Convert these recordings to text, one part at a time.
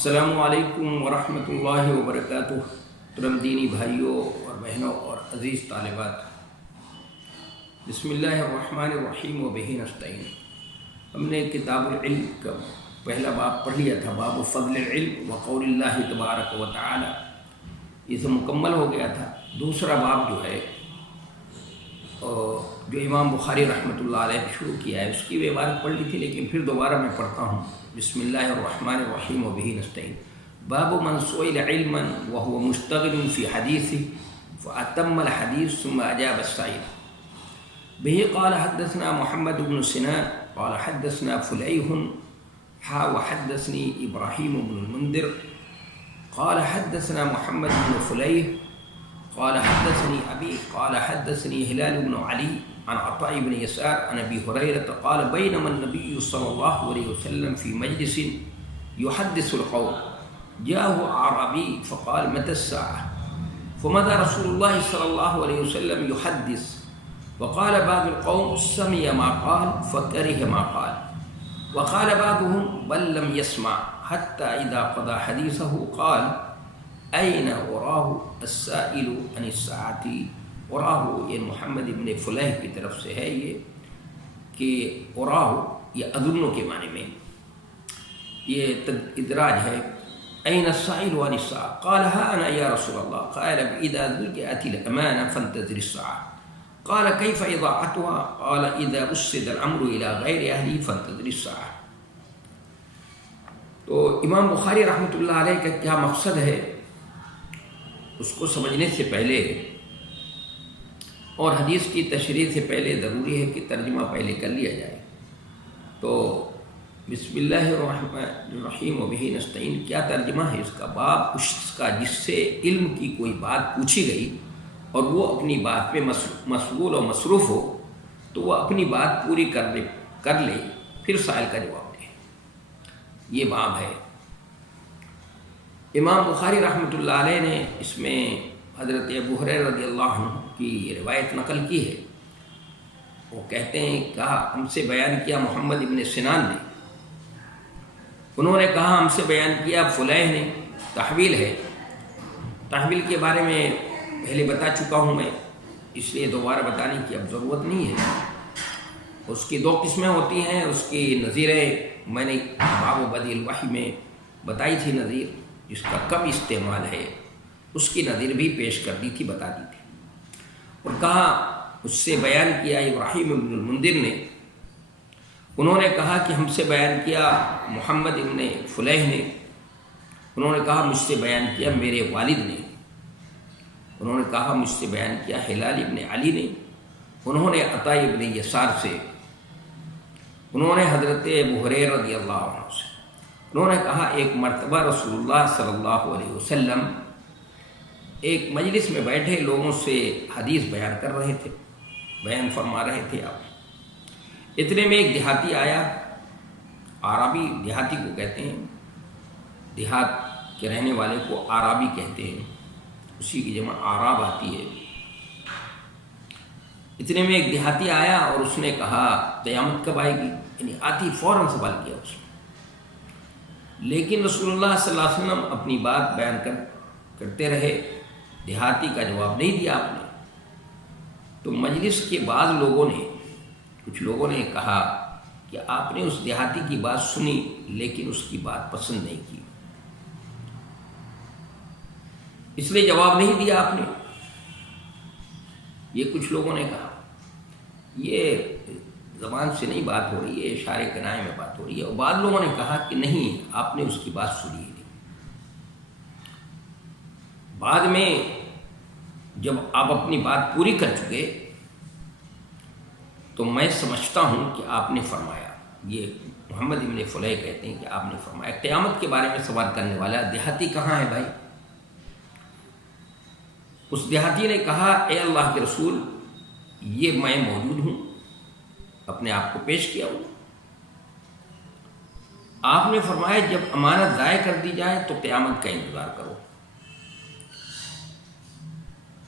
السلام علیکم ورحمۃ اللہ وبرکاتہ۔ محترم دینی بھائیوں اور بہنوں اور عزیز طالبات، بسم اللہ الرحمن الرحیم وبہ نستعین۔ ہم نے کتاب العلم کا پہلا باب پڑھ لیا تھا، باب فضل العلم وقول اللہ تبارک و تعالی، یہ تو مکمل ہو گیا تھا۔ دوسرا باب جو ہے جو امام بخاری رحمۃ اللہ علیہ نے شروع کیا ہے، اس کی بھی عبارت پڑھ لی تھی، لیکن پھر دوبارہ میں پڑھتا ہوں۔ بسم اللہ الرحمن الرحیم وبہ نستعین۔ باب من سئل علما وهو مشتغل في حديثه فأتم الحديث ثم أجاب السائل به قال حدثنا محمد بن سنان قال حدثنا فليح وحدثني إبراهيم بن المنذر قال حدثنا محمد بن فليح قال حدثني أبي قال حدثني هلال بن علي عن عطاء بن يسار عن أبي هريرة قال بينما النبي صلى الله عليه وسلم في مجلس يحدث القوم جاءه أعرابي فقال متى الساعة فمضى رسول الله صلى الله عليه وسلم يحدث وقال بعض القوم سمع ما قال فكره ما قال وقال بعضهم بل لم يسمع حتى إذا قضى حديثه قال أين أراه السائل عن الساعة أراه یہ محمد ابن فلیح کی طرف سے ہے، یہ کہ أراه یہ أظن کے معنی میں یہ ادراج ہے۔ أين السائل عن الساعة قال ها أنا يا رسول الله قال إذا ذلجأت الأمانة فانتظر الساعة قال كيف إضاعتها قال إذا أسد الأمر إلى غير أهله فانتظر الساعة۔ تو امام بخاری رحمۃ اللہ علیہ کا کیا مقصد ہے، اس کو سمجھنے سے پہلے اور حدیث کی تشریح سے پہلے ضروری ہے کہ ترجمہ پہلے کر لیا جائے۔ تو بسم اللہ الرحمن الرحیم وبہ نستعین کیا ترجمہ ہے اس کا؟ باب اس کا جس سے علم کی کوئی بات پوچھی گئی اور وہ اپنی بات پہ مشغول و مصروف ہو، تو وہ اپنی بات پوری کر لے پھر سائل کا جواب دے، یہ باب ہے۔ امام بخاری رحمۃ اللہ علیہ نے اس میں حضرت ابو ہریرہ رضی اللہ عنہ کی روایت نقل کی ہے۔ وہ کہتے ہیں کہا ہم سے بیان کیا محمد ابن سنان نے، انہوں نے کہا ہم سے بیان کیا فلیح نے۔ تحویل ہے، تحویل کے بارے میں پہلے بتا چکا ہوں میں، اس لیے دوبارہ بتانے کی اب ضرورت نہیں ہے۔ اس کی دو قسمیں ہوتی ہیں، اس کی نظیریں میں نے باب بدیع الوحی میں بتائی تھی، نظیر جس کا کم استعمال ہے، اس کی نظیر بھی پیش کر دی تھی، بتا دی تھی، اور کہا اس سے بیان کیا ابراہیم ابن المنذر نے، انہوں نے کہا کہ ہم سے بیان کیا محمد ابن فلیح نے، انہوں نے کہا مجھ سے بیان کیا میرے والد نے، انہوں نے کہا مجھ سے بیان کیا ہلال ابن علی نے، انہوں نے عطاء ابن یسار سے، انہوں نے حضرت ابو ہریرہ رضی اللہ عنہ سے، انہوں نے کہا ایک مرتبہ رسول اللہ صلی اللہ علیہ وسلم ایک مجلس میں بیٹھے لوگوں سے حدیث بیان کر رہے تھے، بیان فرما رہے تھے آپ۔ اتنے میں ایک دیہاتی آیا، عربی دیہاتی کو کہتے ہیں، دیہات کے رہنے والے کو عربی کہتے ہیں، اسی کی جمع اعراب آتی ہے۔ اتنے میں ایک دیہاتی آیا اور اس نے کہا قیامت کب آئے گی، یعنی آتی فوراً سوال کیا اس نے، لیکن رسول اللہ صلی اللہ علیہ وسلم اپنی بات بیان کرتے رہے، دیہاتی کا جواب نہیں دیا آپ نے۔ تو مجلس کے بعض لوگوں نے، کچھ لوگوں نے کہا کہ آپ نے اس دیہاتی کی بات سنی لیکن اس کی بات پسند نہیں کی، اس لیے جواب نہیں دیا آپ نے، یہ کچھ لوگوں نے کہا۔ یہ زبان سے نہیں بات ہو رہی ہے، اشارے کنائے میں بات ہو رہی ہے۔ اور بعض لوگوں نے کہا کہ نہیں، آپ نے اس کی بات سنی ہی نہیں۔ بعد میں جب آپ اپنی بات پوری کر چکے تو میں سمجھتا ہوں کہ آپ نے فرمایا، یہ محمد ابن فلیح کہتے ہیں کہ آپ نے فرمایا۔ قیامت کے بارے میں سوال کرنے والا دیہاتی کہاں ہے بھائی؟ اس دیہاتی نے کہا اے اللہ کے رسول، یہ میں موجود ہوں، اپنے آپ کو پیش کیا ہوں۔ آپ نے فرمایا جب امانت ضائع کر دی جائے تو قیامت کا انتظار کرو۔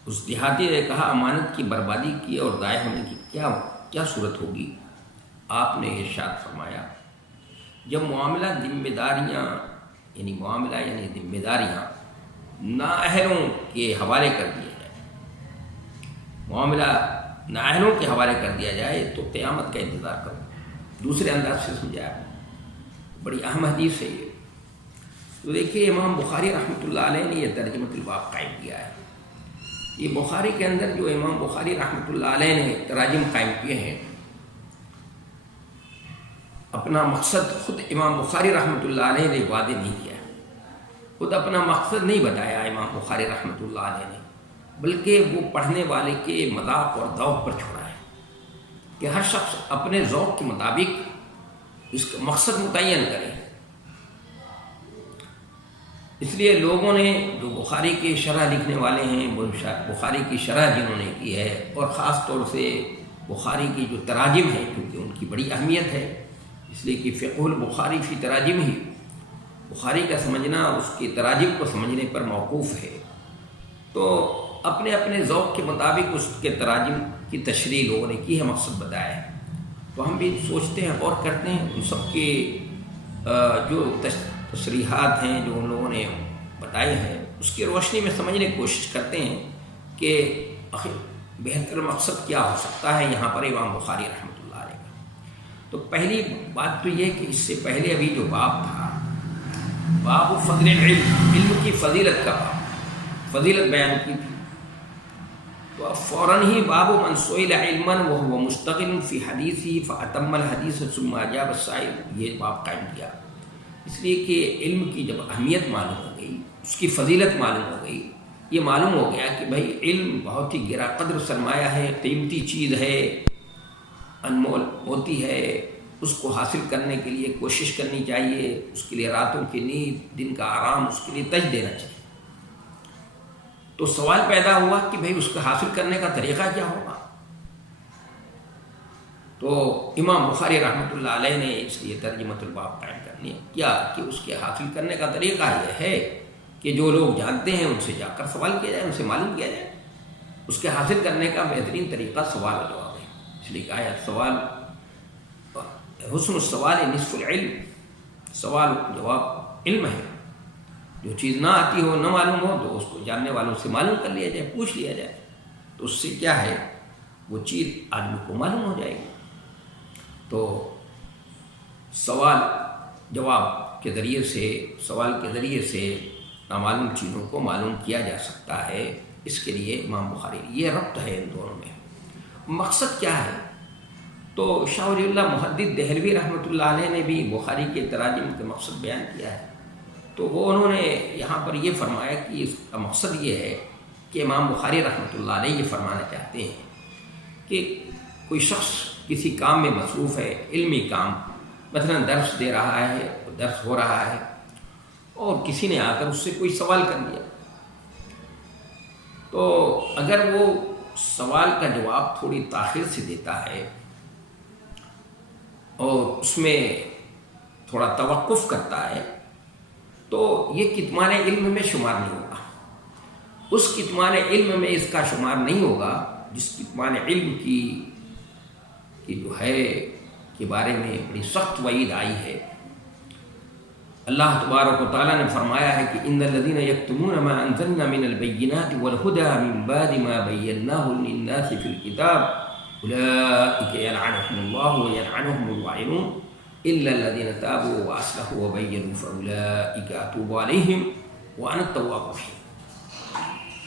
اس دیہاتی نے کہا امانت کی بربادی کی اور ضائع ہونے کی کیا صورت ہوگی؟ آپ نے ارشاد فرمایا جب معاملہ ذمہ داریاں یعنی معاملہ یعنی ذمہ داریاں نااہلوں کے حوالے کر دیا جائے، معاملہ نااہلوں کے حوالے کر دیا جائے تو قیامت کا انتظار کرو۔ دوسرے انداز سے سمجھایا، بڑی اہم حدیث ہے یہ۔ تو دیکھیے امام بخاری رحمۃ اللہ علیہ نے یہ ترجمۃ الباب قائم کیا ہے۔ یہ بخاری کے اندر جو امام بخاری رحمۃ اللہ علیہ نے تراجم قائم کیے ہیں، اپنا مقصد خود امام بخاری رحمۃ اللہ علیہ نے واضح نہیں کیا ہے، خود اپنا مقصد نہیں بتایا امام بخاری رحمۃ اللہ علیہ نے، بلکہ وہ پڑھنے والے کے مذاق اور ذوق پر چھوڑا ہے کہ ہر شخص اپنے ذوق کے مطابق اس کا مقصد متعین کرے۔ اس لیے لوگوں نے جو بخاری کی شرح لکھنے والے ہیں، وہ بخاری کی شرح جنہوں نے کی ہے، اور خاص طور سے بخاری کی جو تراجم ہیں، کیونکہ ان کی بڑی اہمیت ہے، اس لیے کہ فقہ البخاری فی تراجم ہی، بخاری کا سمجھنا اس کی تراجم کو سمجھنے پر موقوف ہے۔ تو اپنے اپنے ذوق کے مطابق اس کے تراجم کی تشریح لوگوں نے کی ہے، مقصد بتایا ہے۔ تو ہم بھی سوچتے ہیں، غور کرتے ہیں، ان سب کے جو تصریحات ہیں جو ان لوگوں نے بتائے ہیں، اس کی روشنی میں سمجھنے کی کوشش کرتے ہیں کہ آخر بہتر مقصد کیا ہو سکتا ہے یہاں پر امام بخاری رحمۃ اللہ علیہ کا۔ تو پہلی بات تو یہ کہ اس سے پہلے ابھی جو باب تھا، باب فضل العلم، علم کی فضیلت کا باب، فضیلت بیان کی تھی، تو اب فوراً ہی باب من سئل علما وهو مشتغل فی حدیثہ فاتم الحدیث ثم اجاب السائل، یہ باب قائم کیا، اس لیے کہ علم کی جب اہمیت معلوم ہو گئی، اس کی فضیلت معلوم ہو گئی، یہ معلوم ہو گیا کہ بھائی علم بہت ہی گرا قدر سرمایہ ہے، قیمتی چیز ہے، انمول ہوتی ہے، اس کو حاصل کرنے کے لیے کوشش کرنی چاہیے، اس کے لیے راتوں کی نیند، دن کا آرام، اس کے لیے تج دینا چاہیے۔ تو سوال پیدا ہوا کہ بھائی اس کو حاصل کرنے کا طریقہ کیا ہوگا؟ تو امام بخاری رحمۃ اللہ علیہ نے اس لیے ترجمۃ الباب قائم کر لیا کیا کہ اس کے حاصل کرنے کا طریقہ یہ ہے کہ جو لوگ جانتے ہیں ان سے جا کر سوال کیا جائے، ان سے معلوم کیا جائے۔ اس کے حاصل کرنے کا بہترین طریقہ سوال و جواب ہے، اس لیے کہا ہے سوال حسن السوال نصف العلم، سوال و جواب علم ہے۔ جو چیز نہ آتی ہو، نہ معلوم ہو، تو اس کو جاننے والوں سے معلوم کر لیا جائے، پوچھ لیا جائے، تو اس سے کیا ہے وہ چیز آدمی کو معلوم ہو جائے گی۔ تو سوال جواب کے ذریعے سے، سوال کے ذریعے سے نامعلوم چیزوں کو معلوم کیا جا سکتا ہے۔ اس کے لیے امام بخاری یہ ربط ہے ان دونوں میں۔ مقصد کیا ہے؟ تو شاہ ولی اللہ محدث دہلوی رحمۃ اللہ علیہ نے بھی بخاری کے تراجم کے مقصد بیان کیا ہے، تو وہ انہوں نے یہاں پر یہ فرمایا کہ اس کا مقصد یہ ہے کہ امام بخاری رحمۃ اللہ علیہ یہ فرمانا چاہتے ہیں کہ کوئی شخص کسی کام میں مصروف ہے، علمی کام، مثلا درس دے رہا ہے، درس ہو رہا ہے، اور کسی نے آ کر اس سے کوئی سوال کر دیا، تو اگر وہ سوال کا جواب تھوڑی تاخیر سے دیتا ہے اور اس میں تھوڑا توقف کرتا ہے، تو یہ کتمان علم میں شمار نہیں ہوگا۔ اس کتمان علم میں اس کا شمار نہیں ہوگا جس کتمان علم کی جو ہے کے بارے میں بڑی سخت وعید آئی ہے۔ اللہ تبارک و تعالیٰ نے فرمایا ہے کہ ان الذین یکتمون ما انزلنا من البینات والہدی من بعد ما بیناہ للناس فی الکتاب اولئک یلعنهم اللہ ویلعنهم اللاعنون الا الذین تابوا واصلحوا وبینوا فاولئک اتوب علیہم وانا التواب الرحیم۔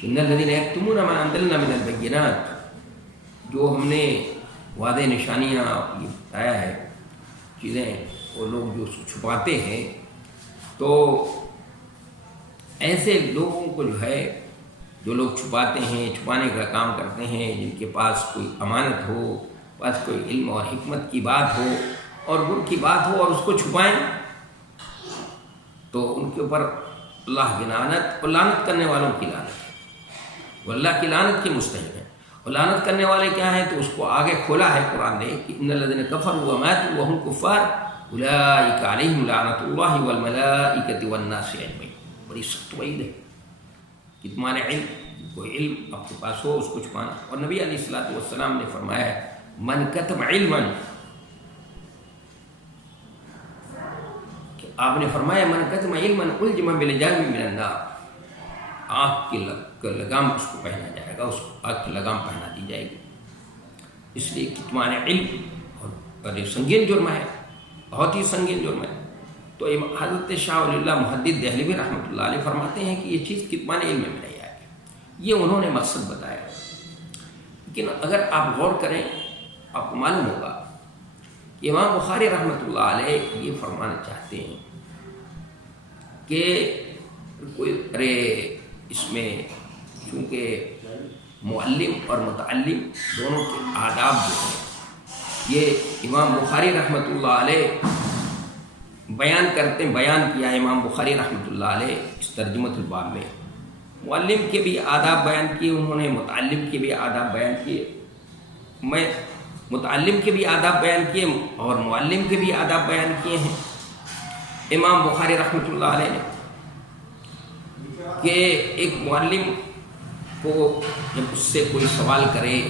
ان الذین یکتمون ما انزلنا من البینات، جو ہم نے واضح نشانیاں یہ بتایا ہے، چیزیں وہ لوگ جو چھپاتے ہیں، تو ایسے لوگوں کو جو ہے، جو لوگ چھپاتے ہیں، چھپانے کا کام کرتے ہیں، جن کے پاس کوئی امانت ہو، پاس کوئی علم اور حکمت کی بات ہو اور ان کی بات ہو اور اس کو چھپائیں، تو ان کے اوپر اللہ کی لعنت اور لعنت کرنے والوں کی لعنت ہے، وہ اللہ کی لعنت کی مستحق ہے۔ اور لعنت کرنے والے کیا ہیں؟ تو اس کو آگے کھولا ہے قرآن نے کہ ان الذین کفروا وماتوا وهم کفار اولئک علیہم لعنت اللہ والملائکۃ والناس اجمعین۔ بڑی سخت وعید ہے۔ کتمان علم، کوئی علم آپ کے پاس ہو اس کو چھپانا، اور نبی علیہ الصلوۃ والسلام نے فرمایا ہے من کتم علما، کہ آپ نے فرمایا من کتم علما الجم بالجام من النار، آنکھ کی لگام اس کو پہنا جائے گا، اس کو آنکھ کی لگام پہنا دی جائے گی۔ اس لیے کتمان علم اور یہ سنگین جرم ہے، بہت ہی سنگین جرم ہے۔ تو حضرت شاہ ولی اللہ محدث دہلوی رحمۃ اللہ علیہ فرماتے ہیں کہ یہ چیز کتمان علم میں نہیں آئے گی، یہ انہوں نے مقصد بتایا۔ لیکن اگر آپ غور کریں آپ کو معلوم ہوگا کہ امام بخاری رحمۃ اللہ علیہ یہ فرمانا چاہتے ہیں کہ کوئی اس میں چونکہ معلم اور متعلم دونوں کے آداب جو ہیں یہ امام بخاری رحمۃ اللہ علیہ بیان کیا ہے امام بخاری رحمۃ اللہ علیہ اس ترجمۃ الباب میں۔ معلم کے بھی آداب بیان کیے انہوں نے، متعلم کے بھی آداب بیان کیے، میں متعلم کے بھی آداب بیان کیے اور معلم کے بھی آداب بیان کیے ہیں امام بخاری رحمۃ اللہ علیہ نے، کہ ایک معلم کو جب اس سے کوئی سوال کرے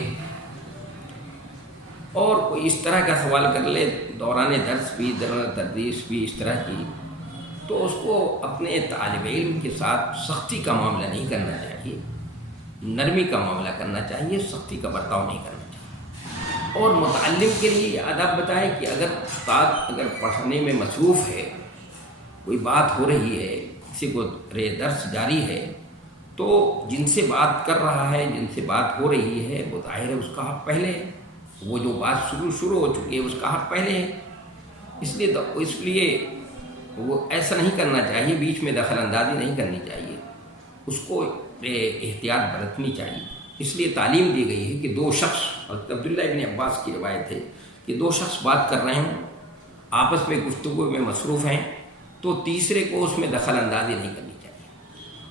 اور کوئی اس طرح کا سوال کر لے دوران درس بھی دوران تدریس بھی اس طرح کی، تو اس کو اپنے طالب علم کے ساتھ سختی کا معاملہ نہیں کرنا چاہیے، نرمی کا معاملہ کرنا چاہیے، سختی کا برتاؤ نہیں کرنا چاہیے۔ اور متعلم کے لیے یہ آداب بتائے کہ اگر استاد اگر پڑھانے میں مصروف ہے، کوئی بات ہو رہی ہے، کسی کو درس جاری ہے، تو جن سے بات کر رہا ہے، جن سے بات ہو رہی ہے، وہ ظاہر ہے اس کا حق پہلے ہے، وہ جو بات شروع ہو چکی ہے اس کا حق پہلے ہے۔ اس لیے وہ ایسا نہیں کرنا چاہیے، بیچ میں دخل اندازی نہیں کرنی چاہیے، اس کو احتیاط برتنی چاہیے۔ اس لیے تعلیم دی گئی ہے کہ دو شخص، عبداللہ ابن عباس کی روایت ہے کہ دو شخص بات کر رہے ہوں، آپس میں گفتگو میں مصروف ہیں، تو تیسرے کو اس میں دخل اندازی نہیں کرنی چاہیے۔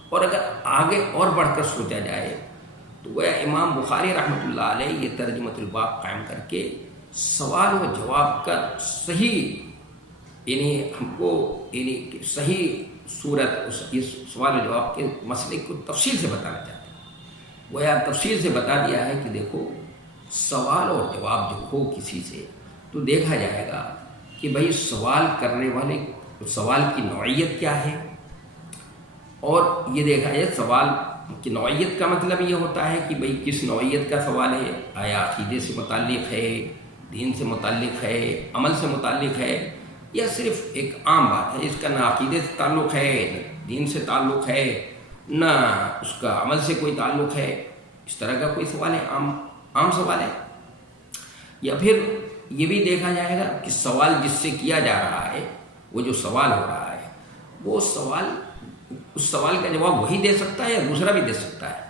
اور اگر آگے اور بڑھ کر سوچا جائے تو گویا امام بخاری رحمۃ اللہ علیہ یہ ترجمۃ الباب قائم کر کے سوال و جواب کا صحیح ہم کو صحیح صورت اس سوال و جواب کے مسئلے کو تفصیل سے بتانا چاہتے ہیں۔ گویا تفصیل سے بتا دیا ہے کہ دیکھو سوال اور جواب جو ہو کسی سے تو دیکھا جائے گا کہ بھئی سوال کرنے والے سوال کی نوعیت کیا ہے، اور یہ دیکھا جائے سوال کی نوعیت کا مطلب یہ ہوتا ہے کہ بھئی کس نوعیت کا سوال ہے، آیا عقیدے سے متعلق ہے، دین سے متعلق ہے، عمل سے متعلق ہے، یا صرف ایک عام بات ہے، اس کا نہ عقیدے سے تعلق ہے، نہ دین سے تعلق ہے، نہ اس کا عمل سے کوئی تعلق ہے، اس طرح کا کوئی سوال ہے، عام سوال ہے۔ یا پھر یہ بھی دیکھا جائے گا کہ سوال جس سے کیا جا رہا ہے، وہ جو سوال ہو رہا ہے وہ اس سوال کا جواب وہی دے سکتا ہے یا دوسرا بھی دے سکتا ہے،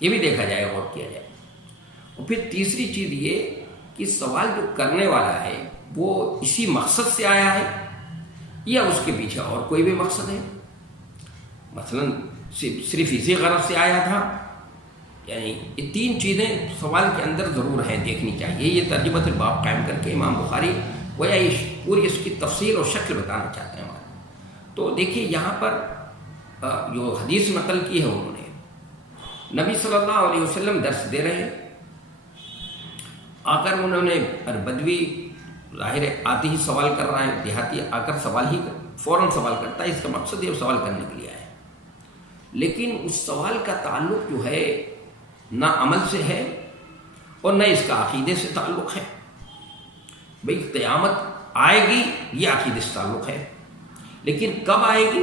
یہ بھی دیکھا جائے غور کیا جائے۔ اور پھر تیسری چیز یہ کہ سوال جو کرنے والا ہے وہ اسی مقصد سے آیا ہے یا اس کے پیچھے اور کوئی بھی مقصد ہے، مثلا صرف اسی غرض سے آیا تھا، یعنی یہ تین چیزیں سوال کے اندر ضرور ہیں، دیکھنی چاہیے۔ یہ ترجمۃ الباب قائم کر کے امام بخاری گویا یہ پوری اس کی تفصیل اور شکل بتانا چاہتے ہیں ہمارے۔ تو دیکھیے یہاں پر جو حدیث نقل کی ہے انہوں نے، نبی صلی اللہ علیہ وسلم درس دے رہے، آ کر انہوں نے بدوی ظاہر آتے ہی سوال کر رہا ہے، دیہاتی آ کر فوراً سوال کرتا ہے، اس کا مقصد یہ سوال کرنے کے لیے ہے، لیکن اس سوال کا تعلق جو ہے نہ عمل سے ہے اور نہ اس کا عقیدے سے تعلق ہے۔ بھئی قیامت آئے گی یہ عقیدے سے تعلق ہے، لیکن کب آئے گی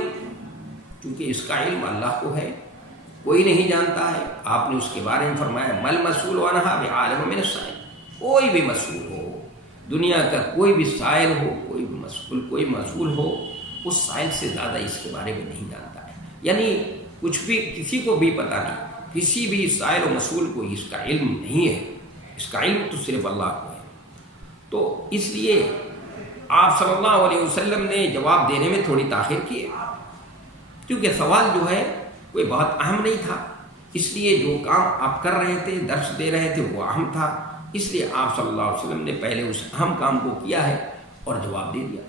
کیونکہ اس کا علم اللہ کو ہے، کوئی نہیں جانتا ہے۔ آپ نے اس کے بارے میں فرمایا مل مسئول عنہا بعالم من السائل، کوئی بھی مسئول ہو، دنیا کا کوئی بھی سائل ہو، کوئی مسئول ہو، اس سائل سے زیادہ اس کے بارے میں نہیں جانتا ہے، یعنی کچھ بھی کسی کو بھی پتہ نہیں، کسی بھی سائل و مسئول کو اس کا علم نہیں ہے، اس کا علم تو صرف اللہ کو ہے۔ تو اس لیے آپ صلی اللہ علیہ وسلم نے جواب دینے میں تھوڑی تاخیر کی، کیونکہ سوال جو ہے کوئی بہت اہم نہیں تھا، اس لیے جو کام آپ کر رہے تھے، درس دے رہے تھے، وہ اہم تھا، اس لیے آپ صلی اللہ علیہ وسلم نے پہلے اس اہم کام کو کیا ہے اور جواب دے دیا۔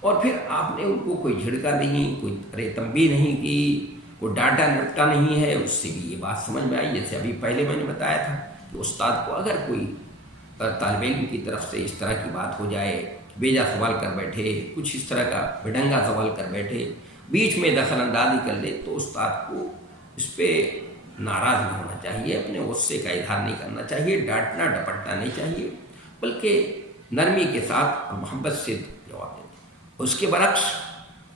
اور پھر آپ نے ان کو کوئی جھڑکا نہیں، کوئی تنبیہ نہیں کی، کوئی ڈانٹا نٹکا نہیں ہے، اس سے بھی یہ بات سمجھ میں آئی، جیسے ابھی پہلے میں نے بتایا تھا کہ استاد کو اگر کوئی طالب علم کی طرف سے اس طرح کی بات ہو جائے بیجا سوال کر بیٹھے، کچھ اس طرح کا بھڑنگا سوال کر بیٹھے، بیچ میں دخل اندازی کر لے، تو استاد کو اس پہ ناراض نہیں ہونا چاہیے، اپنے غصے کا اظہار نہیں کرنا چاہیے، ڈانٹنا ڈپٹنا نہیں چاہیے، بلکہ نرمی کے ساتھ اور محبت سے جواب دینا۔ اس کے برعکس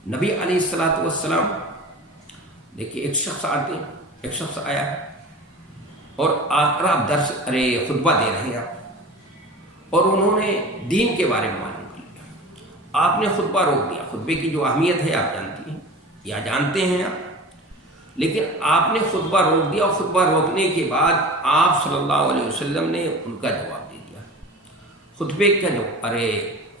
نبی علیہ الصلوۃ والسلام، دیکھیے ایک شخص آیا اور آپ خطبہ دے رہے ہیں اور انہوں نے دین کے بارے میں معلوم کر لیا، آپ نے خطبہ روک دیا۔ خطبے کی جو اہمیت ہے آپ جانتی ہیں یا جانتے ہیں آپ، لیکن آپ نے خطبہ روک دیا، اور خطبہ روکنے کے بعد آپ صلی اللہ علیہ وسلم نے ان کا جواب دے دیا۔ خطبے کا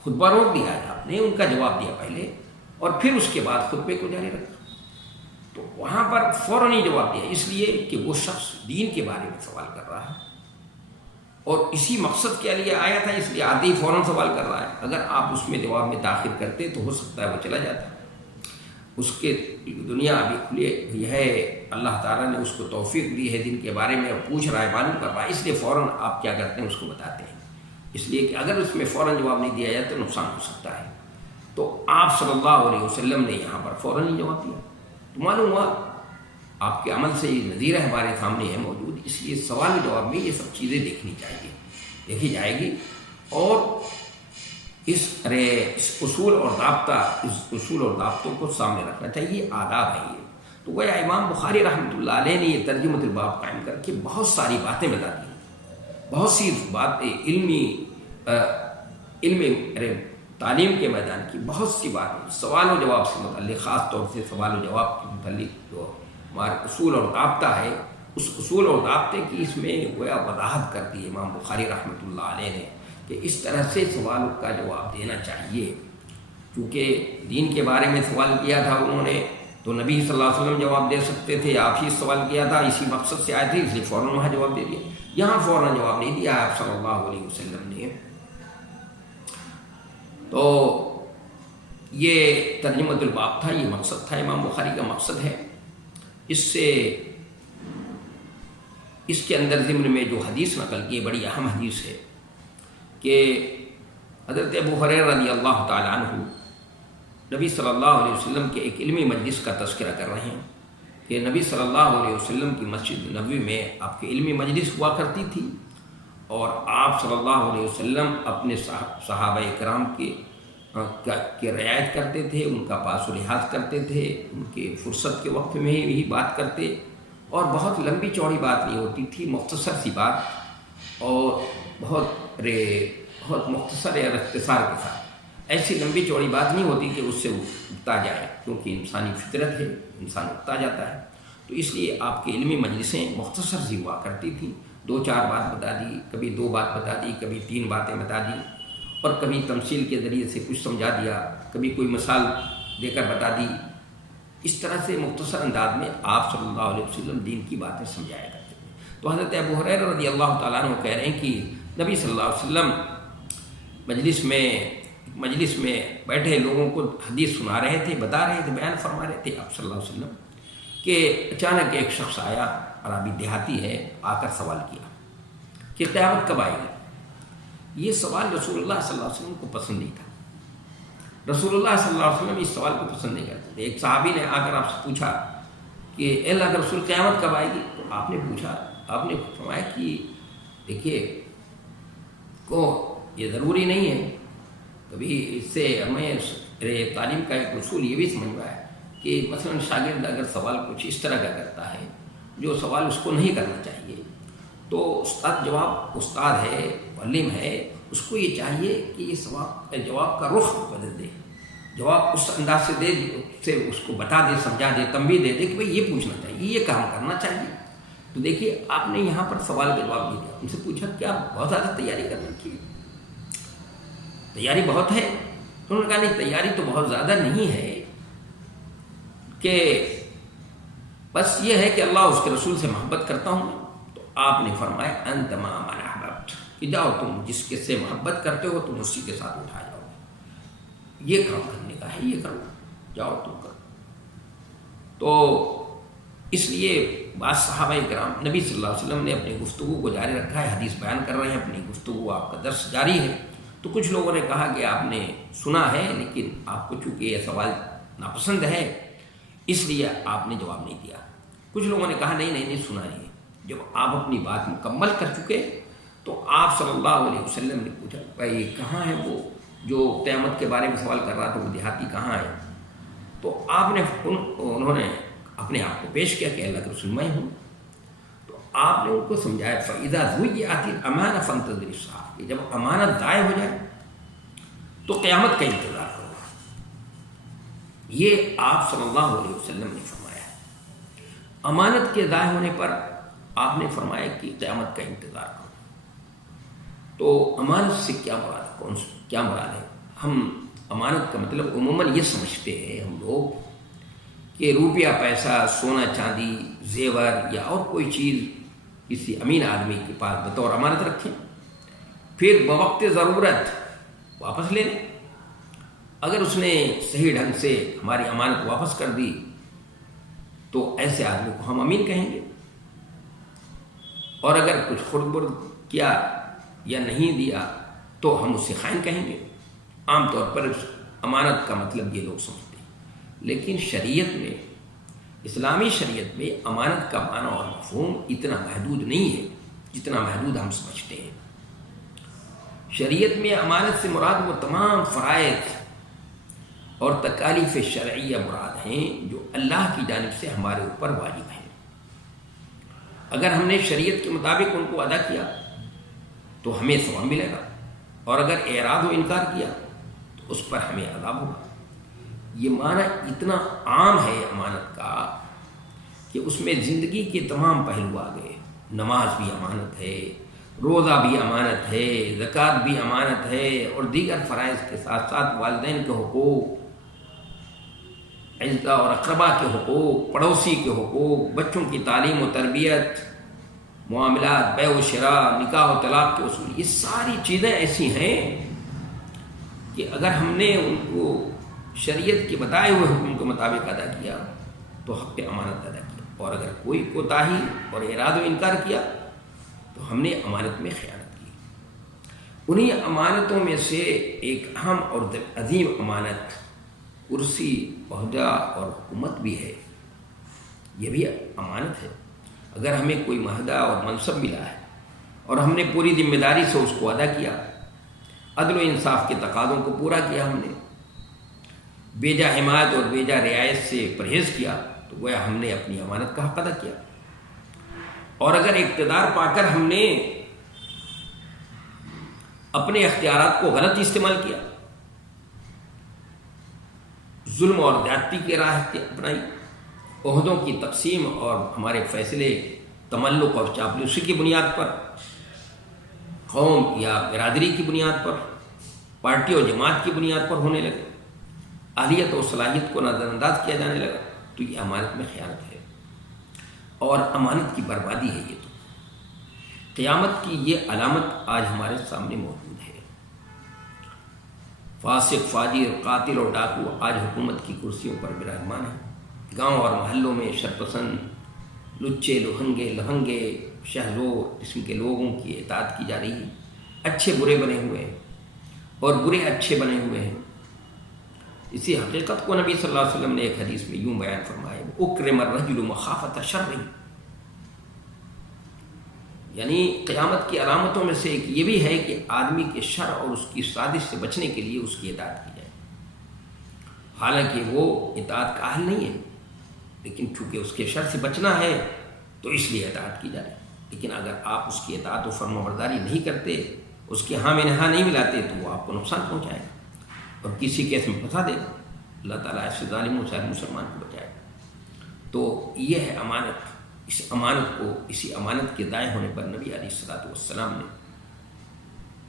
خطبہ روک دیا ہے آپ نے، ان کا جواب دیا پہلے، اور پھر اس کے بعد خطبے کو جاری رکھا۔ تو وہاں پر فوراً ہی جواب دیا، اس لیے کہ وہ شخص دین کے بارے میں سوال کر رہا ہے اور اسی مقصد کے لیے آیا تھا، اس لیے آتے ہی فوراً سوال کر رہا ہے۔ اگر آپ اس میں جواب میں تاخیر کرتے تو ہو سکتا ہے وہ چلا جاتا، اس کے دنیا ابھی کھلی ہوئی ہے، اللہ تعالیٰ نے اس کو توفیق دی ہے، دین کے بارے میں پوچھ رہا ہے، معلوم کر رہا ہے، اس لیے فوراً آپ کیا کرتے ہیں اس کو بتاتے ہیں، اس لیے کہ اگر اس میں فوراً جواب نہیں دیا جائے تو نقصان ہو سکتا ہے۔ تو آپ صلی اللہ علیہ وسلم نے یہاں پر فوراً ہی جواب دیا، تو معلوم ہوا آپ کے عمل سے یہ نظیر ہمارے سامنے ہے موجود، اس لیے سوال جواب میں یہ سب چیزیں دیکھی جائے گی، اور اس اصول اور ضابطوں کو سامنے رکھنا چاہیے، آداب ہے یہ۔ تو وہ امام بخاری رحمۃ اللہ علیہ نے یہ ترجمۃ الباب قائم کر کے بہت ساری باتیں بتا دی، بہت سی باتیں تعلیم کے میدان کی بہت سی باتیں، سوال و جواب سے متعلق، خاص طور سے سوال و جواب کے متعلق جو ہمارا اصول اور ضابطہ ہے، اس اصول اور ضابطے کی اس میں گویا وضاحت کر دی امام بخاری رحمۃ اللہ علیہ نے کہ اس طرح سے سوال کا جواب دینا چاہیے۔ کیونکہ دین کے بارے میں سوال کیا تھا انہوں نے، تو نبی صلی اللہ علیہ وسلم جواب دے سکتے تھے، آپ ہی سوال کیا تھا، اسی مقصد سے آئے تھے، اس لیے فوراً وہاں جواب دے دیا۔ یہاں فوراً جواب نہیں دیا آپ صلی اللہ علیہ وسلم نے۔ تو یہ ترجمۃ الباب تھا، یہ مقصد تھا، امام بخاری کا مقصد ہے۔ اس کے اندر ضمن میں جو حدیث نقل کی، بڑی اہم حدیث ہے کہ حضرت ابو ہریرہ رضی اللہ تعالیٰ عنہ نبی صلی اللہ علیہ وسلم کے ایک علمی مجلس کا تذکرہ کر رہے ہیں کہ نبی صلی اللہ علیہ وسلم کی مسجد نبوی میں آپ کی علمی مجلس ہوا کرتی تھی، اور آپ صلی اللہ علیہ وسلم اپنے صحابہ کرام کی رعایت کرتے تھے، ان کا پاس و لحاظ کرتے تھے، ان کے فرصت کے وقت میں ہی یہی بات کرتے، اور بہت لمبی چوڑی بات نہیں ہوتی تھی، مختصر سی بات، اور بہت مختصر یا اختصار کے ساتھ، ایسی لمبی چوڑی بات نہیں ہوتی کہ اس سے اگتا جائے، کیونکہ انسانی فطرت ہے، انسان اگتا جاتا ہے۔ تو اس لیے آپ کی علمی مجلسیں مختصر سی ہوا کرتی تھیں، 2-4 بات بتا دی، کبھی 2 بات بتا دی، کبھی 3 باتیں بتا دی، اور کبھی تمثیل کے ذریعے سے کچھ سمجھا دیا، کبھی کوئی مثال دے کر بتا دی۔ اس طرح سے مختصر انداز میں آپ صلی اللہ علیہ وسلم دین کی باتیں سمجھایا کرتے تھے۔ تو حضرت ابو ہریرہ رضی اللہ تعالیٰ عنہ کہہ رہے ہیں کہ نبی صلی اللہ علیہ وسلم مجلس میں بیٹھے لوگوں کو حدیث سنا رہے تھے، بتا رہے تھے، بیان فرما رہے تھے آپ صلی اللہ علیہ وسلم، کہ اچانک ایک شخص آیا، عربی دیہاتی ہے، آ کر سوال کیا کہ قیامت کب آئے گی۔ یہ سوال رسول اللہ صلی اللہ علیہ وسلم کو پسند نہیں تھا، رسول اللہ صلی اللہ علیہ وسلم اس سوال کو پسند نہیں کرتے تھے۔ ایک صحابی نے آ کر آپ سے پوچھا کہ اے اللہ کے رسول قیامت کب آئے گی، تو آپ نے فرمایا کہ دیکھیے یہ ضروری نہیں ہے، کبھی اس سے ہمیں تعلیم کا ایک اصول یہ بھی سمجھ رہا ہے کہ مثلا شاگرد اگر سوال کچھ اس طرح کا کرتا ہے جو سوال اس کو نہیں کرنا چاہیے، تو استاد ہے، معلم ہے، اس کو یہ چاہیے کہ یہ جواب کا رخ بدل دے، جواب اس انداز سے دے سے اس کو بتا دے، سمجھا دے، تنبیہ دے کہ بھائی یہ پوچھنا چاہیے، یہ کام کرنا چاہیے۔ تو دیکھیے آپ نے یہاں پر سوال کا جواب دیا، ان سے پوچھا کیا بہت زیادہ تیاری کرنا چاہیے؟ تیاری بہت ہے؟ انہوں نے کہا نہیں، تیاری تو بہت زیادہ نہیں ہے، کہ بس یہ ہے کہ اللہ اس کے رسول سے محبت کرتا ہوں۔ تو آپ نے فرمایا انت ما من احببت، کہ جاؤ تم جس کے سے محبت کرتے ہو تم اسی کے ساتھ اٹھا جاؤ، یہ کام کرنے کا ہے، یہ کرو، جاؤ تم کرو۔ تو اس لیے بعض صحابہ کرام، نبی صلی اللہ علیہ وسلم نے اپنی گفتگو کو جاری رکھا ہے، حدیث بیان کر رہے ہیں، اپنی گفتگو، آپ کا درس جاری ہے، تو کچھ لوگوں نے کہا کہ آپ نے سنا ہے لیکن آپ کو چونکہ یہ سوال ناپسند ہے اس لیے آپ نے جواب نہیں دیا۔ کچھ لوگوں نے کہا نہیں سنا نہیں۔ جب آپ اپنی بات مکمل کر چکے تو آپ صلی اللہ علیہ وسلم نے پوچھا بھائی کہاں ہے وہ جو قیامت کے بارے میں سوال کر رہا تھا، وہ دیہاتی کہاں ہے؟ تو آپ نے انہوں نے اپنے آپ کو پیش کیا کہ اللہ کے رسول میں ہوں۔ تو آپ نے ان کو سمجھایا فَإِذَا ضُيِّعَتِ الْأَمَانَةُ فَانْتَظِرِ السَّاعَةَ کہ جب امانت ضائع ہو جائے تو قیامت کا انتظار کرو۔ یہ آپ صلی اللہ علیہ وسلم نے فرمایا۔ امانت کے ضائع ہونے پر آپ نے فرمایا کہ قیامت کا انتظار کرو۔ تو امانت سے کیا مراد ہے؟ کیا مراد ہے؟ ہم امانت کا مطلب عموماً یہ سمجھتے ہیں ہم لوگ کہ روپیہ پیسہ، سونا چاندی، زیور یا اور کوئی چیز کسی امین آدمی کے پاس بطور امانت رکھیں، پھر بوقت ضرورت واپس لے لیں۔ اگر اس نے صحیح ڈھنگ سے ہماری امانت واپس کر دی تو ایسے آدمی کو ہم امین کہیں گے، اور اگر کچھ خرد برد کیا یا نہیں دیا تو ہم اسے خائن کہیں گے۔ عام طور پر امانت کا مطلب یہ لوگ سمجھتے ہیں، لیکن شریعت میں، اسلامی شریعت میں امانت کا معنی اور مفہوم اتنا محدود نہیں ہے جتنا محدود ہم سمجھتے ہیں۔ شریعت میں امانت سے مراد وہ تمام فرائض اور تکالیف شرعیہ مراد ہیں جو اللہ کی جانب سے ہمارے اوپر واجب ہیں۔ اگر ہم نے شریعت کے مطابق ان کو ادا کیا تو ہمیں ثواب ملے گا، اور اگر اعراض و انکار کیا تو اس پر ہمیں عذاب ہوگا۔ یہ معنی اتنا عام ہے امانت کا کہ اس میں زندگی کے تمام پہلو آ گئے۔ نماز بھی امانت ہے، روزہ بھی امانت ہے، زکوٰۃ بھی امانت ہے، اور دیگر فرائض کے ساتھ ساتھ والدین کے حقوق، عزہ اور اقربا کے حقوق، پڑوسی کے حقوق، بچوں کی تعلیم و تربیت، معاملات، بیع و شراء، نکاح و طلاق کے اصول، یہ ساری چیزیں ایسی ہیں کہ اگر ہم نے ان کو شریعت کے بتائے ہوئے حکم کے مطابق ادا کیا تو حق امانت ادا کیا، اور اگر کوئی کوتاہی اور اعراض و انکار کیا تو ہم نے امانت میں خیانت کی۔ انہیں امانتوں میں سے ایک اہم اور عظیم امانت کرسی، عہدہ اور حکومت بھی ہے۔ یہ بھی امانت ہے۔ اگر ہمیں کوئی عہدہ اور منصب ملا ہے اور ہم نے پوری ذمہ داری سے اس کو ادا کیا، عدل و انصاف کے تقاضوں کو پورا کیا، ہم نے بیجا حمایت اور بیجا رعایت سے پرہیز کیا، تو گویا ہم نے اپنی امانت کا حق ادا کیا۔ اور اگر اقتدار پا کر ہم نے اپنے اختیارات کو غلط استعمال کیا، ظلم اور زیادتی کی راہ اپنائی، عہدوں کی تقسیم اور ہمارے فیصلے تملق اور چاپلوسی کی بنیاد پر، قوم یا برادری کی بنیاد پر، پارٹی اور جماعت کی بنیاد پر ہونے لگے، اہلیت اور صلاحیت کو نظر انداز کیا جانے لگا، تو یہ امانت میں خیانت ہے اور امانت کی بربادی ہے۔ یہ تو قیامت کی یہ علامت آج ہمارے سامنے موجود ہے۔ فاسق، فاجر، قاتل اور ڈاکو آج حکومت کی کرسیوں پر براجمان ہیں۔ گاؤں اور محلوں میں شرپسند، لچے، لہنگے، شہزور قسم کے لوگوں کی اطاعت کی جا رہی ہے۔ اچھے برے بنے ہوئے ہیں اور برے اچھے بنے ہوئے ہیں۔ اسی حقیقت کو نبی صلی اللہ علیہ وسلم نے ایک حدیث میں یوں بیان فرمایا، اکرم الرجل مخافۃ شرہ، یعنی قیامت کی علامتوں میں سے ایک یہ بھی ہے کہ آدمی کے شر اور اس کی سازش سے بچنے کے لیے اس کی اطاعت کی جائے، حالانکہ وہ اطاعت کا اہل نہیں ہے، لیکن چونکہ اس کے شر سے بچنا ہے تو اس لیے اطاعت کی جائے۔ لیکن اگر آپ اس کی اطاعت و فرما برداری نہیں کرتے، اس کے ہاں میں نہا نہیں ملاتے، تو وہ آپ کو نقصان پہنچائے گا اور کسی کیس میں پھنسا دے گا۔ اللہ تعالیٰ ایسے ظالموں سے مسلمان کو بچائے۔ تو یہ ہے امانت۔ اسی امانت کے ضائع ہونے پر نبی علیہ الصلوۃ والسلام نے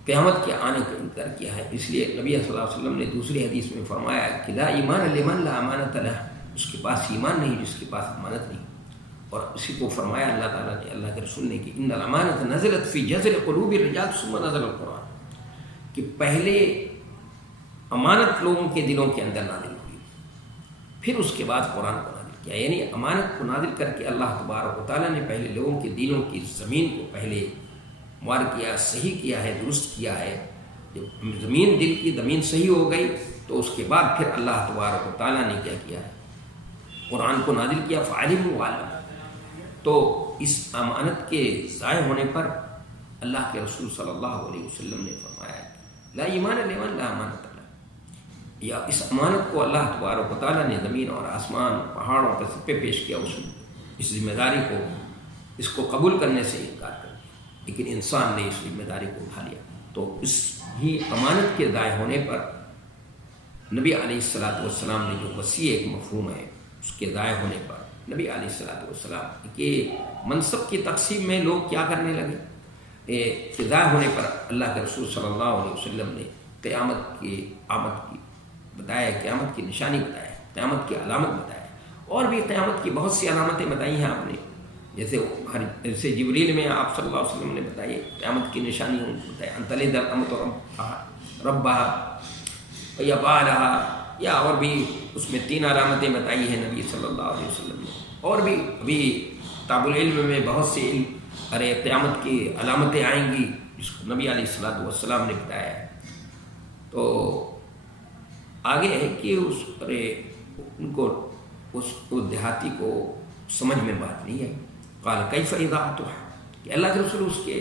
قیامت کے آنے کا انکار کیا ہے۔ اس لیے نبی صلی اللہ علیہ وسلم نے دوسری حدیث میں فرمایا کہ لا ایمان لمن لا امانت لہ، اس کے پاس ایمان نہیں جس کے پاس امانت نہیں۔ اور اسی کو فرمایا اللہ تعالیٰ نے، اللہ کے رسول نے، کہ ان الامانۃ نزلت فی جذر قلوب الرجال ثم نزل القرآن، کہ پہلے امانت لوگوں کے دلوں کے اندر نازل ہوئی، پھر اس کے بعد قرآن کو نازل کیا۔ یعنی امانت کو نازل کر کے اللہ تبارک و تعالیٰ نے پہلے لوگوں کے دلوں کی زمین کو پہلے مار کیا، صحیح کیا ہے، درست کیا ہے، جب زمین دل کی زمین صحیح ہو گئی تو اس کے بعد پھر اللہ تبارک و تعالیٰ نے کیا کیا ہے، قرآن کو نازل کیا، فعالم وعلم۔ تو اس امانت کے ضائع ہونے پر اللہ کے رسول صلی اللہ علیہ وسلم نے فرمایا لا ایمان لمن لا امانت له، یا اس امانت کو اللہ تبارک و تعالیٰ نے زمین اور آسمان پہاڑوں پر سب پہ پیش کیا، اس ذمہ داری کو، اس کو قبول کرنے سے انکار کر دیا، لیکن انسان نے اس ذمہ داری کو اٹھا لیا۔ تو اس ہی امانت کے ضائع ہونے پر نبی علیہ الصلوۃ والسلام نے جو وسیع ایک مفہوم ہے، اس کے ضائع ہونے پر نبی علیہ الصلوۃ والسلام کے منصب کی تقسیم میں لوگ کیا کرنے لگے کہ ضائع ہونے پر اللہ کے رسول صلی اللہ علیہ وسلم نے قیامت کی آمد کی بتایا، قیامت کی نشانی بتایا، قیامت کی علامت بتایا، اور بھی قیامت کی بہت سی علامتیں بتائی ہیں آپ نے، جیسے جبریل میں آپ صلی اللہ علیہ وسلم نے بتائی قیامت کی نشانی بتایا، ان تلد الامۃ ربها یا بالہا، یا اور بھی اس میں 3 علامتیں بتائی ہیں نبی صلی اللہ علیہ وسلم نے، اور بھی ابھی کتاب العلم میں بہت سی قیامت کی علامتیں آئیں گی جس کو نبی علیہ الصلوۃ والسلام نے بتایا ہے۔ تو آگے ہے کہ ان کو اس دیہاتی کو سمجھ میں بات نہیں آئی، قال کیف اضاعتها، کہ اللہ کے رسول اس کے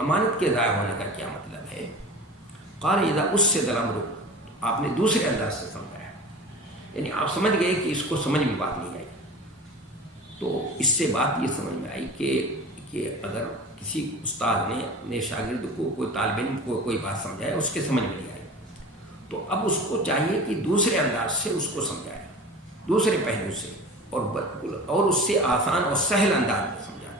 امانت کے ضائع ہونے کا کیا مطلب ہے؟ قال اذا اسد الامر، آپ نے دوسرے انداز سے سمجھایا، یعنی آپ سمجھ گئے کہ اس کو سمجھ میں بات نہیں آئی، تو اس سے بات یہ سمجھ میں آئی کہ اگر کسی استاد نے اپنے شاگرد کو، کوئی طالب علم کو کوئی بات سمجھایا، اس کے سمجھ میں نہیں آئی، تو اب اس کو چاہیے کہ دوسرے انداز سے اس کو سمجھائے، دوسرے پہلو سے، اور اس سے آسان اور سہل انداز میں سمجھائے۔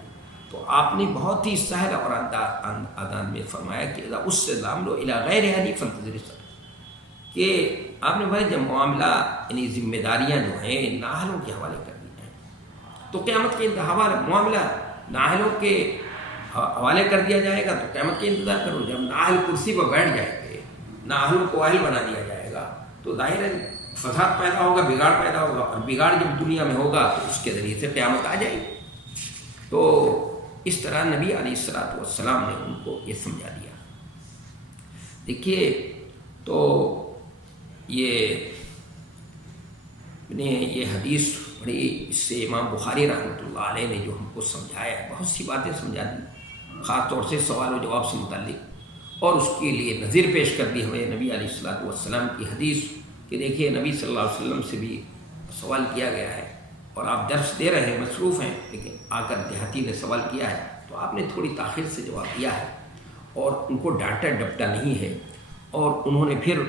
تو آپ نے بہت ہی سہل اور انداز میں فرمایا کہ اذا اسد الامر الی غیر اہلہ فانتظر الساعۃ، کہ آپ نے بھائی جب معاملہ یعنی ذمہ داریاں جو ہیں نااہلوں کے حوالے کر دی جائیں تو قیامت کے معاملہ نااہلوں کے حوالے کر دیا جائے گا، تو قیامت کے انتظار کرو۔ جب نااہل کرسی پر بیٹھ جائیں گے، نااہلوں کو اہل بنا دیا جائے گا، تو ظاہر ہے فساد پیدا ہوگا، بگاڑ پیدا ہوگا، اور بگاڑ جب دنیا میں ہوگا تو اس کے ذریعے سے قیامت آ جائے گی۔ تو اس طرح نبی علیہ الصلوۃ والسلام نے ان کو یہ سمجھا دیا۔ دیکھیے تو یہ حدیث بڑی، اس سے امام بخاری رحمۃ اللہ علیہ نے جو ہم کو سمجھایا ہے، بہت سی باتیں سمجھا دی، خاص طور سے سوال و جواب سے متعلق، اور اس کے لیے نظیر پیش کر دی ہمیں نبی علیہ الصلوۃ والسلام کی حدیث کہ دیکھیے نبی صلی اللہ علیہ وسلم سے بھی سوال کیا گیا ہے، اور آپ درس دے رہے ہیں، مصروف ہیں، لیکن آ کر دیہاتی نے سوال کیا ہے تو آپ نے تھوڑی تاخیر سے جواب دیا ہے، اور ان کو ڈانٹا ڈپٹا نہیں ہے، اور انہوں نے پھر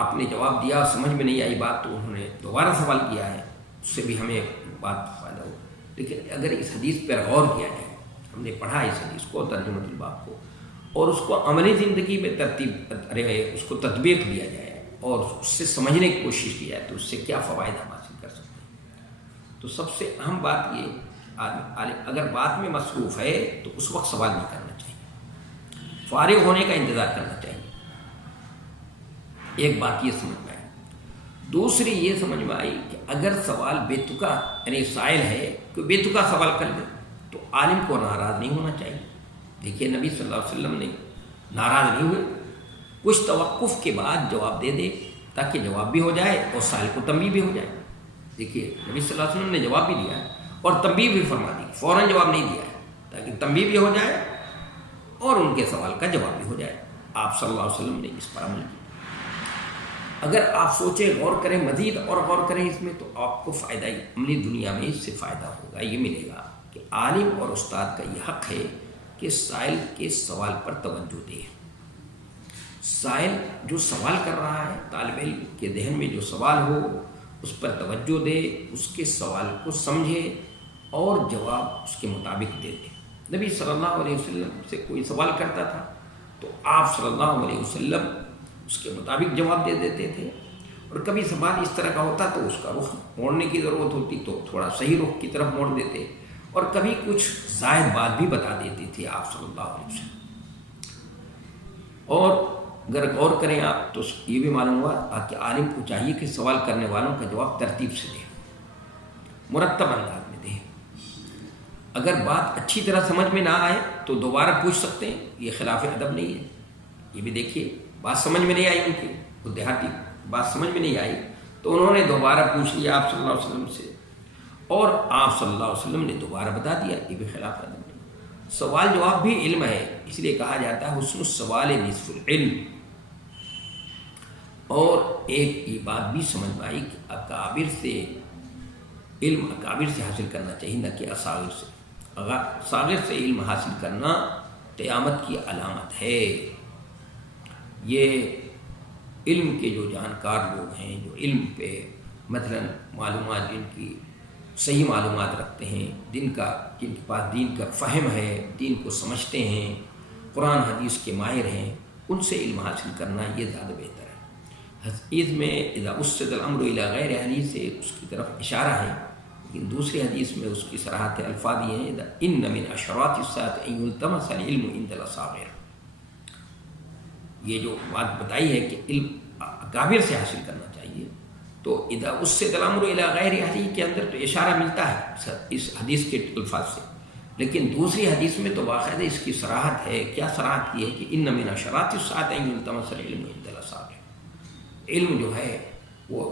آپ نے جواب دیا، سمجھ میں نہیں آئی بات تو انہوں نے دوبارہ سوال کیا ہے، اس سے بھی ہمیں بات فائدہ ہو۔ لیکن اگر اس حدیث پر غور کیا جائے، ہم نے پڑھا اس حدیث کو، ترجمہ الباب کو، اور اس کو عملی زندگی میں اس کو تطبیق دیا جائے اور اس سے سمجھنے کی کوشش کی جائے تو اس سے کیا فوائد ہم حاصل کر سکتے ہیں۔ تو سب سے اہم بات یہ، اگر بات میں مصروف ہے تو اس وقت سوال نہیں کرنا چاہیے، فارغ ہونے کا انتظار کرنا چاہیے۔ ایک بات یہ سمجھ میں آئی۔ دوسری یہ سمجھ میں آئی کہ اگر سوال بے تکا، یعنی سائل ہے کہ بے تکا سوال کر لے تو عالم کو ناراض نہیں ہونا چاہیے۔ دیکھیے نبی صلی اللہ علیہ وسلم نے ناراض نہیں ہوئے، کچھ توقف کے بعد جواب دے دے تاکہ جواب بھی ہو جائے اور سائل کو تنبیہ بھی ہو جائے۔ دیکھیے نبی صلی اللہ علیہ وسلم نے جواب بھی دیا ہے اور تنبیہ بھی فرما دی، فوراً جواب نہیں دیا ہے تاکہ تنبیہ بھی ہو جائے اور ان کے سوال کا جواب بھی ہو جائے۔ آپ صلی اللہ علیہ وسلم نے اس پر عمل کیا۔ اگر آپ سوچیں، غور کریں، مزید اور غور کریں اس میں، تو آپ کو فائدہ ہی عملی دنیا میں اس سے فائدہ ہوگا، یہ ملے گا کہ عالم اور استاد کا یہ حق ہے کہ سائل کے سوال پر توجہ دے۔ سائل جو سوال کر رہا ہے، طالب علم کے ذہن میں جو سوال ہو اس پر توجہ دے، اس کے سوال کو سمجھے اور جواب اس کے مطابق دے دے۔ نبی صلی اللہ علیہ وسلم سے کوئی سوال کرتا تھا تو آپ صلی اللہ علیہ وسلم اس کے مطابق جواب دے دیتے تھے، اور کبھی سوال اس طرح کا ہوتا تو اس کا رخ موڑنے کی ضرورت ہوتی تو تھوڑا صحیح رخ کی طرف موڑ دیتے، اور کبھی کچھ زائد بات بھی بتا دیتے تھے آپ صلی اللہ علیہ وسلم۔ اور اگر غور کریں آپ تو یہ بھی معلوم ہوا کہ عالم کو چاہیے کہ سوال کرنے والوں کا جواب ترتیب سے دے، مرتب انداز میں دے۔ اگر بات اچھی طرح سمجھ میں نہ آئے تو دوبارہ پوچھ سکتے ہیں، یہ خلاف ادب نہیں ہے، یہ بھی دیکھیے بات سمجھ میں نہیں آئی ان کی، وہ دیہاتی بات سمجھ میں نہیں آئی تو انہوں نے دوبارہ پوچھ لیا آپ صلی اللہ علیہ وسلم سے، اور آپ صلی اللہ علیہ وسلم نے دوبارہ بتا دیا، یہ بھی خلاف ادب نہیں۔ سوال جواب بھی علم ہے، اس لیے کہا جاتا ہے حسن السوال نصف العلم۔ اور ایک یہ بات بھی سمجھ میں آئی کہ اکابر سے علم اکابر سے حاصل کرنا چاہیے، نہ کہ اصاغر سے۔ صاغر سے علم حاصل کرنا قیامت کی علامت ہے۔ یہ علم کے جو جانکار لوگ ہیں، جو علم پہ مثلا معلومات جن کی صحیح معلومات رکھتے ہیں، جن کے پاس دین کا فہم ہے، دین کو سمجھتے ہیں، قرآن حدیث کے ماہر ہیں، ان سے علم حاصل کرنا یہ زیادہ بہتر ہے۔ حدیث میں اذا اسد الامر الی غیر اہلہ سے اس کی طرف اشارہ ہے، لیکن دوسری حدیث میں اس کی صراحت الفاظ یہ ہیں ان من اشراط الساعۃ ان یلتمس العلم عند الاصاغر۔ یہ جو بات بتائی ہے کہ علم اکابر سے حاصل کرنا چاہیے، تو اذا اسد الامر الی غیر اہلہ کے اندر تو اشارہ ملتا ہے اس حدیث کے الفاظ سے، لیکن دوسری حدیث میں تو باقاعدہ اس کی صراحت ہے۔ کیا صراحت کی ہے کہ ان من اشراط الساعۃ ان یلتمس العلم عند الاصاغر۔ علم جو ہے وہ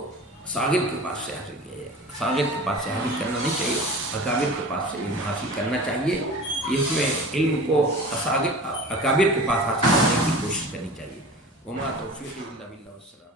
اصاغر کے پاس سے حاصل کیا جائے، اصاغر کے پاس سے حاصل کرنا نہیں چاہیے، اکابر کے پاس سے علم حاصل کرنا چاہیے۔ اس میں علم کو اکابر کے پاس حاصل کرنے کی کوشش کرنی چاہیے۔ وما توفیقی الا باللہ والسلام۔